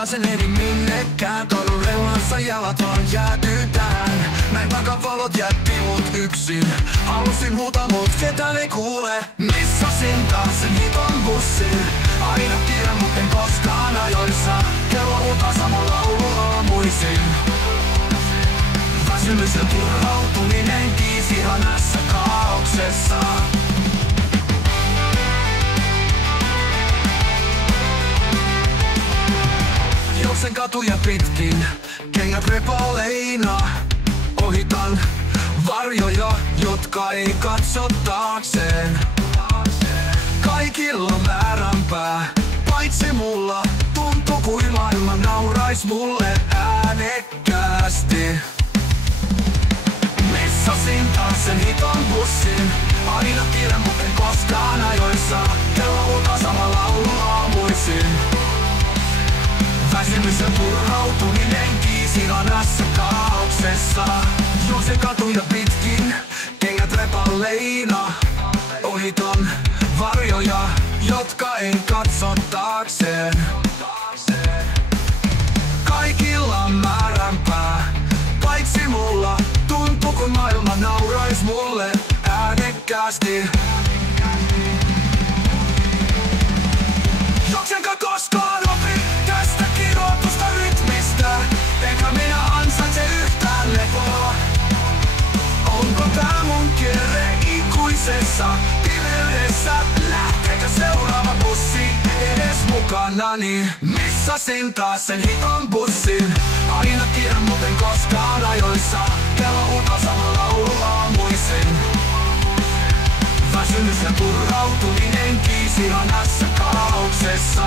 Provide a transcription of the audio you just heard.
taas en ehdi minnekään. Torun reunassa jalaton jäätyy tähän. Näin takavalot jätti mut yksin. Halusin huutaa mut ketään ei kuule. Missasin taas sen hiton bussin. Aina tiedän mut en koskaan ajoissa. Kello huutaa samalla laulu aamuisin. Väsymys ja turhautuminen kiisi hanassa kaauksessa. Juoksen katuja pitkin, kengät repaleina. Ohitan varjoja, jotka ei katso taakseen. Kaikilla on määränpää, paitsi mulla. Tuntuu kuin maailma naurais mulle äänekkäästi. Missasin taas sen hiton bussin. Aina tiedän mut en koskaan ajoissa. Kello huutaa sama laulu aamuisin. Väsymys ja turhautuminen kiisi hanassa kaauksessa. Juoksen katuja pitkin, kengät repaleina. Ohitan varjoja, jotka en katso taakseen. Kaikilla on määränpää, paitsi mulla. Tuntuu kun maailma naurais mulle äänekkäästi. Juoksenko koskaan opi tästä kirjoitusta rytmistä? Enkä minä ansaitse yhtään lepoa. Onko tää mun kierre ikuisessa pimeydessä? Lähteekö seuraava bussi edes mukanani? Missasin taas sen hiton bussin. Aina tiedän mut en koskaan ajoissa. Kello huutaa sama laulu aamuisin. Väsymys ja turhautuminen kiisi hanassa kaauksessa.